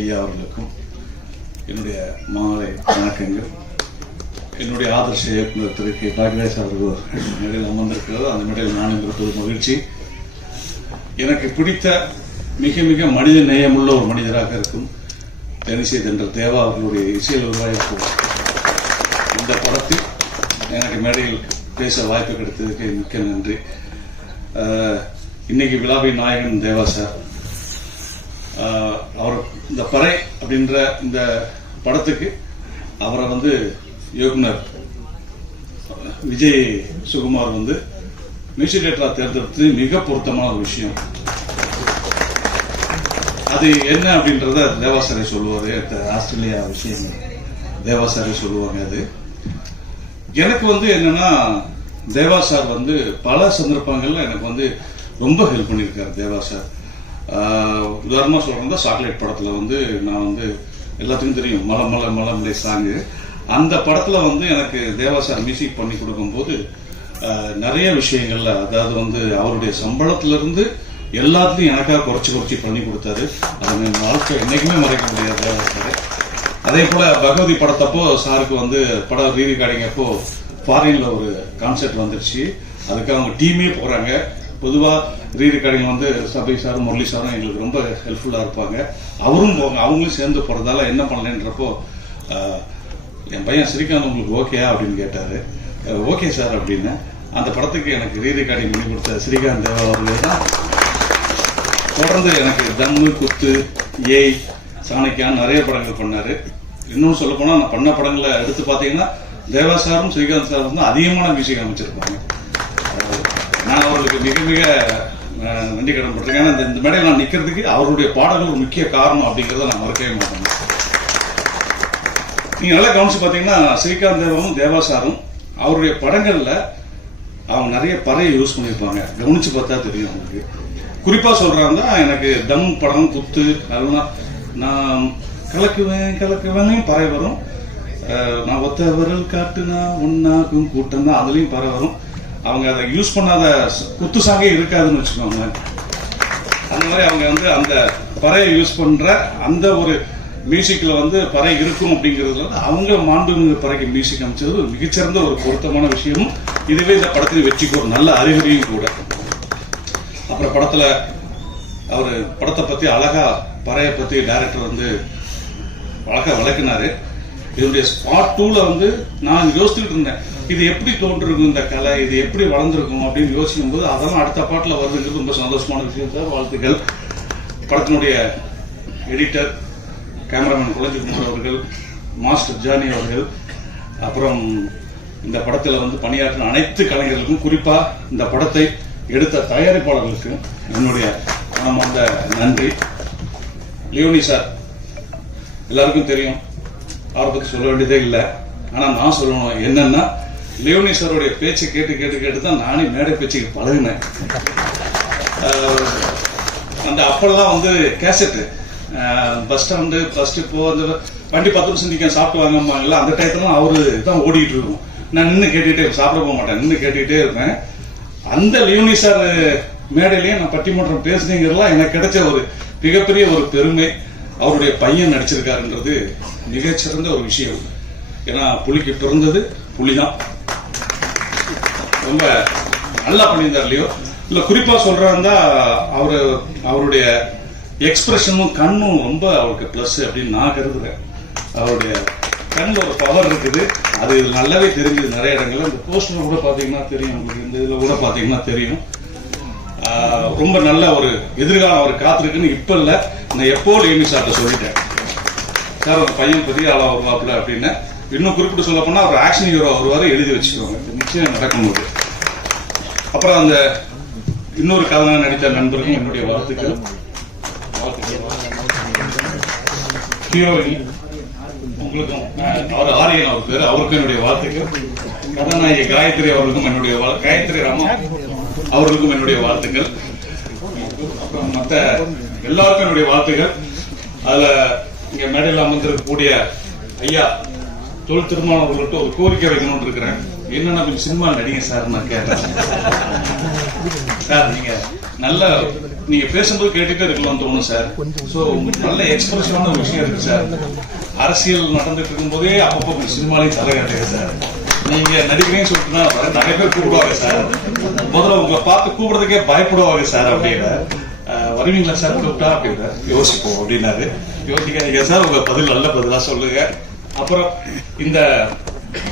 ஐயா அவர்களுக்கும் என்னுடைய மாலை வணக்கங்கள். என்னுடைய ஆதர்ஷ இயக்குனர் திரு கே. பாக்யராஜ் அவர்கள் மேடையில் அமர்ந்திருக்கிறது. அந்த மேடையில் நான் இருப்பது மகிழ்ச்சி. எனக்கு பிடித்த மிக மிக மனித நேயமுள்ள ஒரு மனிதராக இருக்கும் தனிசை தென்றல் தேவா அவர்களுடைய இசையில் உருவாயிருக்கும் இந்த படத்தில் எனக்கு மேடையில் பேச வாய்ப்பு கிடைத்ததுக்கு மிக்க நன்றி. இன்னைக்கு விழாவின் நாயகன் தேவா சார். அவர் இந்த பறை அப்படின்ற இந்த படத்துக்கு அவரை வந்து இயக்குனர் விஜய் சுகுமார் வந்து மியூசிக் தேர்ந்தெடுத்தது தேர்ந்தெடுத்து மிக பொருத்தமான ஒரு விஷயம். அது என்ன அப்படின்றத தேவாசாரி சொல்லுவார் ஆஸ்திரேலியா விஷயம் தேவாசாரி சொல்லுவாங்க அது. எனக்கு வந்து என்னன்னா தேவா சார் வந்து பல சந்தர்ப்பங்கள்ல எனக்கு வந்து ரொம்ப ஹெல்ப் பண்ணியிருக்காரு தேவா சார் உதாரணமாக உதாரணமா சாக்லேட் படத்தில் வந்து நான் வந்து எல்லாத்துக்கும் தெரியும். மலை மலை மலை மலை சாங்கு. அந்த படத்தில் வந்து எனக்கு தேவா சார் மியூசிக் பண்ணி கொடுக்கும்போது நிறைய விஷயங்கள்ல அதாவது வந்து அவருடைய சம்பளத்திலிருந்து எல்லாத்தையும் எனக்காக குறைச்சி குறைச்சி பண்ணி கொடுத்தாரு. அது என் வாழ்க்கை என்னைக்குமே மறைக்க முடியாது சார். அதே போல பகவதி படத்தப்போ சாருக்கு வந்து படம் ரீ ரெக்கார்டிங் அப்போ ஃபாரின்ல ஒரு கான்செப்ட் வந்துருச்சு. அதுக்கு அவங்க டீமே போறாங்க. பொதுவாக ரீ ரெக்கார்டிங் வந்து சபை சாரும் முரளி சாரும் எங்களுக்கு ரொம்ப ஹெல்ப்ஃபுல்லாக இருப்பாங்க. அவரும் போங்க அவங்களும் சேர்ந்து போகிறதால என்ன பண்ணலன்றப்போ என் பையன் ஸ்ரீகாந்த் உங்களுக்கு ஓகேயா அப்படின்னு கேட்டார். ஓகே சார் அப்படின்னு. அந்த படத்துக்கு எனக்கு ரீ ரெக்கார்டிங் பண்ணி கொடுத்த ஸ்ரீகாந்த் தேவா அவர்கள் தான். தொடர்ந்து எனக்கு தம்மு குத்து ஏய் சாணக்கியான் நிறைய படங்கள் பண்ணார். இன்னும் சொல்ல போனால் நான் பண்ண படங்களை எடுத்து பார்த்தீங்கன்னா தேவா சாரும் ஸ்ரீகாந்த் சாரும் வந்து அதிகமான மியூசிக் அமைச்சிருப்பாங்க. நான் அவருக்கு மிக மிக நன்றி கடன் பட்டிருக்கேன். ஏன்னா இந்த- மேடையில் நான் நிக்கிறதுக்கு அவருடைய பாடல்கள் ஒரு முக்கிய காரணம் அப்படிங்கறத நான் மறக்கவே மாட்டேன். நீங்க நல்லா கவனிச்சு பாத்தீங்கன்னா ஸ்ரீகாந்த் தேவாவும் தேவா சாரும் அவருடைய படங்கள்ல அவங்க நிறைய பறையை யூஸ் பண்ணியிருப்பாங்க. கவனிச்சு பார்த்தா தெரியும் அவங்களுக்கு. குறிப்பா சொல்றாங்க எனக்கு தம் படம் குத்து அதெல்லாம் நான் கலக்குவேன் கலக்குவேன் பறை வரும். நான் ஒத்த விரல் காட்டுனா ஒன்னாக்கும் கூட்டம் தான் அதுலயும் பறை வரும். அவங்க அதை யூஸ் பண்ணாத குத்து சாங்கே இருக்காதுன்னு வச்சுக்கோங்க அந்த மாதிரி அவங்க வந்து அந்த பறையை யூஸ் பண்ற அந்த ஒரு மியூசிக்கில் வந்து பறை இருக்கும் அப்படிங்கிறதுல வந்து அவங்க மாண்புமிகு பறைக்கு மியூசிக் அமைச்சது ஒரு மிகச்சிறந்த ஒரு பொருத்தமான விஷயமும். இதுவே இந்த படத்தில் வெற்றிக்கு ஒரு நல்ல அறிகுறியும் கூட. அப்புறம் படத்தில் அவர் படத்தை பற்றி அழகா பறையை பற்றி டைரக்டர் வந்து அழகாக விளக்குனாரு. இதனுடைய ஸ்பாட் டூவில் வந்து நான் யோசிச்சுட்டு இருந்தேன். இது எப்படி தோன்றிருக்கும் இந்த கலை? இது எப்படி வளர்ந்துருக்கும் அப்படின்னு யோசிக்கும் போது அதெல்லாம் அடுத்த பாட்டில் வருதுங்கிறது ரொம்ப சந்தோஷமான விஷயம் சார். வாழ்த்துக்கள். படத்தினுடைய எடிட்டர் கேமராமேன் குழந்தைக்குமார் அவர்கள் மாஸ்டர் ஜானி அவர்கள் அப்புறம் இந்த படத்தில் வந்து பணியாற்றின அனைத்து கலைஞர்களுக்கும் குறிப்பாக இந்த படத்தை எடுத்த தயாரிப்பாளர்களுக்கு என்னுடைய மனமார்ந்த நன்றி. லியோனி சார் எல்லாருக்கும் தெரியும். அவரை பற்றி சொல்ல வேண்டியதே இல்லை. ஆனால் நான் சொல்லணும் என்னன்னா லியோனி சாருடைய பேச்சை கேட்டு கேட்டு கேட்டு தான் நானே மேடை பேச்சுக்கு பழகினேன். அந்த அப்பெல்லாம் வந்து கேசட்டு. பஸ் ஸ்டாண்டு ஃபர்ஸ்ட் இப்போ அந்த வண்டி பத்து நிமிஷம் நிற்க சாப்பிட்டு வாங்கம்பாங்களா அந்த டயத்துல அவரு தான் ஓடிட்டு இருக்கும். நான் நின்று கேட்டுக்கிட்டே சாப்பிட போக மாட்டேன் நின்று கேட்டுக்கிட்டே இருப்பேன். அந்த லியோனி சார் மேடையிலேயே நான் பட்டிமன்றம் பேசுனீங்கிறலாம் எனக்கு கிடைச்ச ஒரு மிகப்பெரிய ஒரு பெருமை. அவருடைய பையன் நடிச்சிருக்காருன்றது மிகச்சிறந்த ஒரு விஷயம். ஏன்னா புலிக்கு பிறந்தது புலிதான். ரொம்ப நல்லா பண்ணியிருந்தார் இல்லையோ இல்லை குறிப்பாக சொல்றாருந்தா அவரு அவருடைய எக்ஸ்பிரஷனும் கண்ணும் ரொம்ப அவருக்கு ப்ளஸ் அப்படின்னு நான் கருதுகிறேன் அவருடைய கண்ணில் ஒரு பவர் இருக்குது. அது இது நல்லாவே தெரிஞ்சது நிறைய இடங்கள்ல. இந்த போஸ்டர் கூட பார்த்தீங்கன்னா தெரியும் உங்களுக்கு. இந்த இதில் கூட பார்த்தீங்கன்னா தெரியும். ரொம்ப நல்ல ஒரு எதிர்காலம் அவர் காத்திருக்குன்னு இப்போ இல்லை. நான் எப்போ லேமி சார்ட்ட சொல்லிட்டேன். சார் ஒரு பையன் பெரிய ஆளாக வருவாப்புல அப்படின்னு. இன்னும் குறிப்பிட்டு சொல்ல போனால் அவர் ஆக்ஷன் ஹீரோ வருவார் எழுதி வச்சுக்கோங்க நிச்சயம் நடக்கும் போது அப்புறம் அந்த இன்னொரு கதை நடித்த நண்பருக்கும் என்னுடைய வாழ்த்துக்கள் ஹீரோயின் உங்களுக்கும் அவர் ஆரியன் அவர் பேரு அவருக்கும் என்னுடைய வாழ்த்துக்கள். கதாநாயகி காயத்ரி அவர்களுக்கும் என்னுடைய வாழ்- காயத்ரி ராமா அவர்களுக்கும் என்னுடைய வாழ்த்துக்கள். அப்புறம் மற்ற எல்லாருக்கும் என்னுடைய வாழ்த்துக்கள். அதுல இங்க மேடையில் அமர்ந்திருக்கக்கூடிய ஐயா தொழில் திருமணம் அவர்கள்ட்ட ஒரு கோரிக்கை வைக்கணும்னு இருக்கிறேன். என்னன்னா கொஞ்சம் சினிமா நடிங்க சார் நான் கேட்டேன். சார் நீங்க நல்ல நீங்க பேசும்போது கேட்டுட்டே இருக்கலாம் தோணும் சார் சோ நல்ல எக்ஸ்பிரஷனான ஒரு விஷயம் இருக்கு சார் அரசியல் நடந்துட்டு இருக்கும்போதே அப்பப்போ கொஞ்சம் சினிமாலையும் தலை கட்டுங்க சார் நீங்க நடிக்கிறேன்னு சொல்லிட்டுனா நிறைய பேர் கூப்பிடுவாங்க சார் முதல்ல உங்களை பார்த்து கூப்பிடுறதுக்கே பயப்படுவாங்க சார் அப்படின்னு வருவீங்களா சார் கூப்பிட்டா? அப்படின்னு யோசிப்போம் அப்படின்னாரு. யோசிக்காதீங்க சார் உங்க பதில் நல்ல பதிலா சொல்லுங்க. அப்புறம் இந்த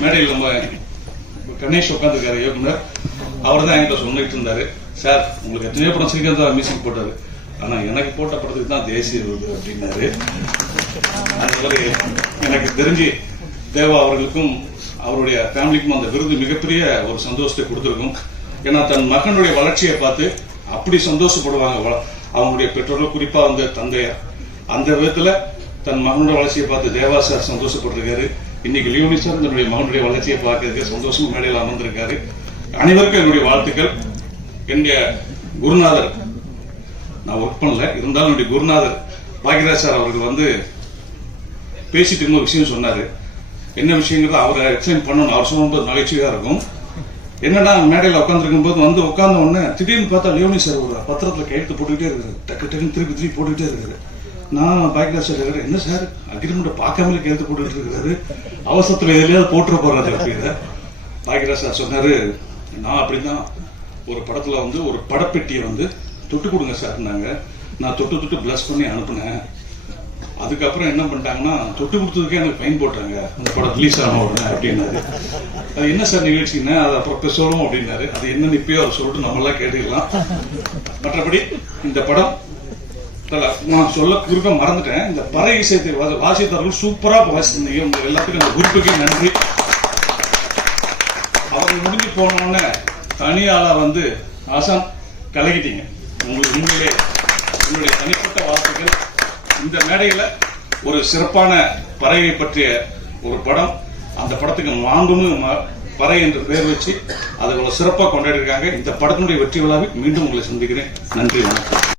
மேடையில் நம்ம கணேஷ் உட்காந்துருக்காரு இயக்குனர் அவர் தான் என்கிட்ட சொல்லிட்டு இருந்தாரு. சார் உங்களுக்கு எத்தனையோ படம் ஸ்ரீகாந்த் தான் மியூசிக் போட்டாரு. ஆனா எனக்கு போட்ட படத்துக்கு தான் தேசிய விருது அப்படின்னாரு. அதனால எனக்கு தெரிஞ்சு தேவா அவர்களுக்கும் அவருடைய ஃபேமிலிக்கும் அந்த விருது மிகப்பெரிய ஒரு சந்தோஷத்தை கொடுத்துருக்கும். ஏன்னா தன் மகனுடைய வளர்ச்சியை பார்த்து அப்படி சந்தோஷப்படுவாங்க. அவங்களுடைய பெற்றோர்கள் குறிப்பா வந்து தந்தையார். அந்த விதத்துல தன் மகனுடைய வளர்ச்சியை பார்த்து தேவா சார் சந்தோஷப்பட்டிருக்காரு. இன்னைக்கு லியோனி சார் தன்னுடைய மகனுடைய வளர்ச்சியை பார்க்கறதுக்கு சந்தோஷம் மேடையில் அமர்ந்திருக்காரு. அனைவருக்கும் என்னுடைய வாழ்த்துக்கள். என்னுடைய குருநாதர் நான் ஒர்க் பண்ணல இருந்தாலும் என்னுடைய குருநாதர் பாக்யராஜ் சார் அவர்கள் வந்து பேசிட்டு இருந்த விஷயம் சொன்னார். என்ன விஷயங்கிறத அவரை எக்ஸ்பிளைன் பண்ணணும் அவர் சொன்னது நகைச்சுவையாக இருக்கும். என்னன்னா மேடையில் உட்காந்துருக்கும் போது வந்து உட்காந்த உடனே திடீர்னு பார்த்தா லியோனி சார் ஒரு பத்திரத்தில் கையெழுத்து போட்டுக்கிட்டே இருக்காரு டக்கு டக்குன்னு திருப்பி திருப்பி போட்டுக்கிட்டே இருக்காரு நான் பாக்யராஜ் சார் என்ன சார்? அக்ரிமெண்ட் பார்க்காமலே கேள்வி போட்டுக்கிட்டு இருக்காரு அவசரத்தில் எதுலையாவது போட்டுற போறாரு அப்படின்னு பாக்யராஜ் சார் சொன்னாரு நான் அப்படிதான். ஒரு படத்துல வந்து ஒரு படப்பெட்டியை வந்து தொட்டு கொடுங்க சார்னாங்க நான் தொட்டு தொட்டு பிளஸ் பண்ணி அனுப்புனேன். அதுக்கப்புறம் என்ன பண்ணிட்டாங்கன்னா தொட்டு கொடுத்ததுக்கே எனக்கு ஃபைன் போட்டாங்க. அந்த படம் ரிலீஸ் ஆன உடனே அப்படின்னாரு. அது என்ன சார் நிகழ்ச்சின்னா அது அப்புறம் பேசுவோம் அப்படின்னாரு. அது என்ன இப்பயோ அவர் சொல்லிட்டு நம்மளாம் கேட்டுக்கலாம் மற்றபடி இந்த படம் நான் சொல்ல குறிப்பா மறந்துட்டேன். இந்த பறை இசையத்தை வாசித்தவர்கள் சூப்பரா வாசித்தீங்க. உங்க எல்லாத்துக்கும் அந்த குறிப்புக்கே நன்றி. அவர் முடிஞ்சு போனோடனே தனியாளா வந்து ஆசான் கலகிட்டீங்க உங்களுக்கு உண்மையிலே உங்களுடைய தனிப்பட்ட வாழ்த்துக்கள் இந்த மேடையில ஒரு சிறப்பான பறவை பற்றிய ஒரு படம். அந்த படத்துக்கு மாண்புன்னு பறை என்று பெயர் வச்சு அதை சிறப்பாக கொண்டாடி இருக்காங்க இந்த படத்தினுடைய வெற்றி விழாவில் மீண்டும் உங்களை சந்திக்கிறேன். நன்றி வணக்கம்.